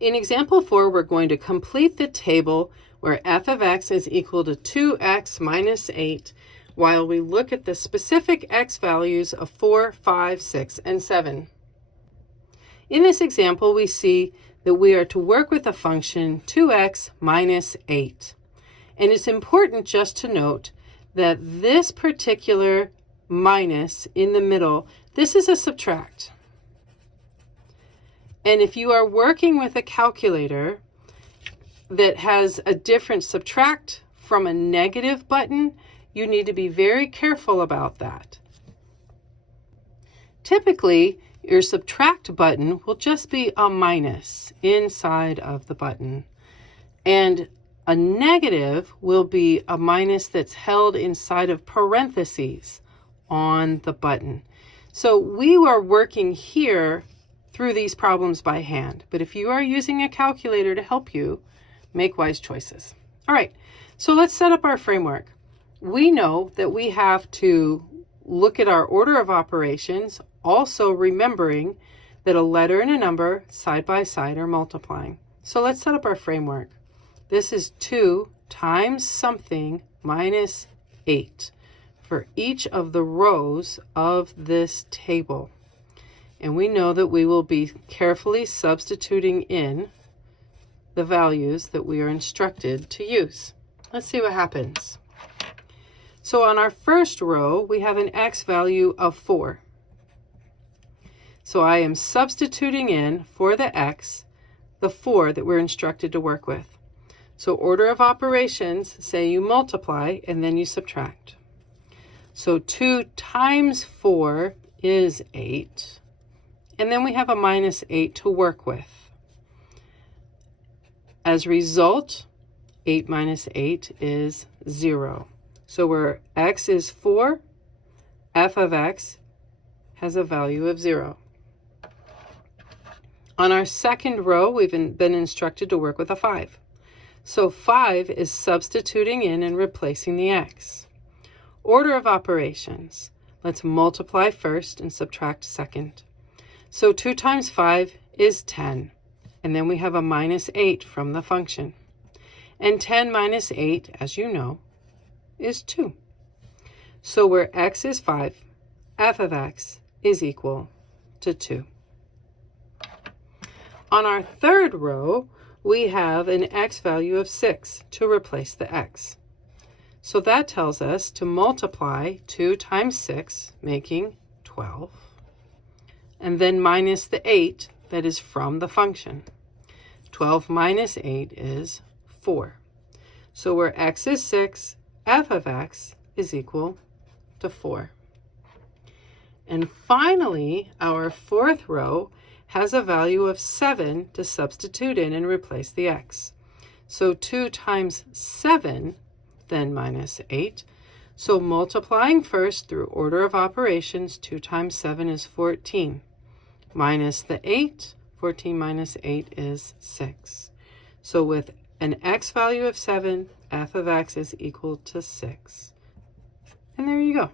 In example 4, we're going to complete the table where f of x is equal to 2x minus 8, while we look at the specific x values of 4, 5, 6, and 7. In this example, we see that we are to work with a function 2x minus 8. And it's important just to note that this particular minus in the middle, this is a subtract. And if you are working with a calculator that has a different subtract from a negative button, you need to be very careful about that. Typically, your subtract button will just be a minus inside of the button. And a negative will be a minus that's held inside of parentheses on the button. So we are working here through these problems by hand. But if you are using a calculator to help you, make wise choices. All right, so let's set up our framework. We know that we have to look at our order of operations, also remembering that a letter and a number side by side are multiplying. So let's set up our framework. This is 2 times something minus 8 for each of the rows of this table. And we know that we will be carefully substituting in the values that we are instructed to use. Let's see what happens. So on our first row, we have an x value of 4. So I am substituting in for the x, the 4 that we're instructed to work with. So order of operations, say you multiply and then you subtract. So 2 times 4 is 8. And then we have a minus 8 to work with. As a result, 8 minus 8 is 0. So where x is 4, f of x has a value of 0. On our second row, we've been instructed to work with a 5. So 5 is substituting in and replacing the x. Order of operations. Let's multiply first and subtract second. So 2 times 5 is 10. And then we have a minus 8 from the function. And 10 minus 8, as you know, is 2. So where x is 5, f of x is equal to 2. On our third row, we have an x value of 6 to replace the x. So that tells us to multiply 2 times 6, making 12. And then minus the 8 that is from the function. 12 minus 8 is 4. So where x is 6, f of x is equal to 4. And finally, our fourth row has a value of 7 to substitute in and replace the x. So 2 times 7, then minus 8. So multiplying first through order of operations, 2 times 7 is 14. Minus the 8, 14 minus 8 is 6. So with an x value of 7, f of x is equal to 6. And there you go.